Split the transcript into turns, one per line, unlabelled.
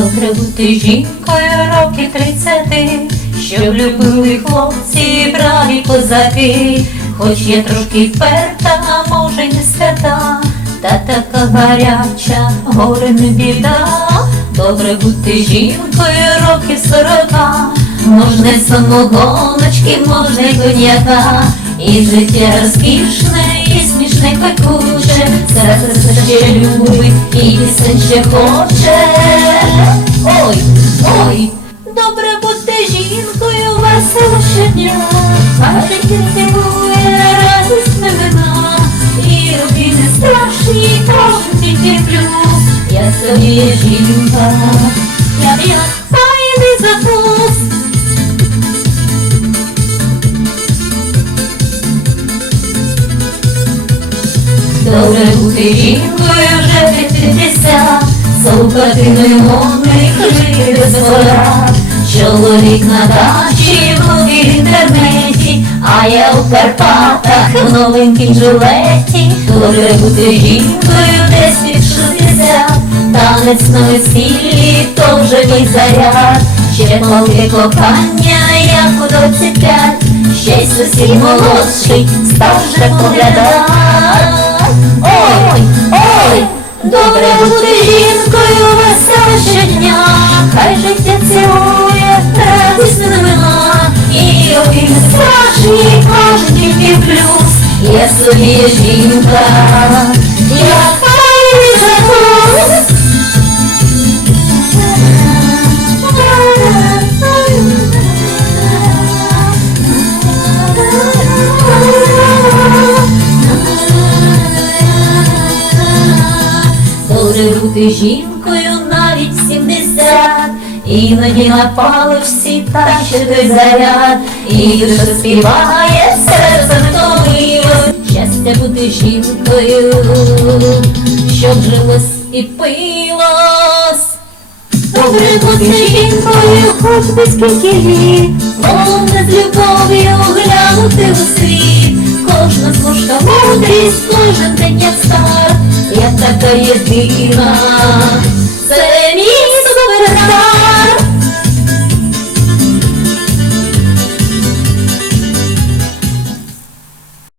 Добре бути жінкою років тридцяти, щоб любили хлопці, браві козаки, хоч я трошки вперта, а може не свята, та така гаряча, горе не біда. Добре бути жінкою років сорока, можна й самогоночки, можна й коньяка, і життя розкішне, і смішне пекуче, серце все ще любить, і пісень ще хоче. А життя цілує радісне вина, і роки не страшні, кожен тільки плюс. Я собі жінка, я біла файний закус. Добре бути жінкою вже під п'ятдесят, слухатиною мовних жити без вода. Чоловік на дачі, в інтернеті, а я у Карпатах в новенькій жилеті. Добре бути жінкою десь під шістдесят, танець на весіллі, то вже мій заряд. Ще палке кохання, як у двадцять п'ять, ще й сусід молодший, став вже поглядати. Ой, ой, добре бути жінкою весело щодня, хай життя цілує собі жінка, я файний закус. Добре бути жінкою навіть 70 Іноді на паличці тащить той заряд І душа співає, Щастя бути жінкою, щоб жилось і пилось. Добре бути жінкою, хоч би скільки літ, Головне з любов'ю глянути у світ, Кожна змушка мудрість, кожен день як старт, Я така єдина,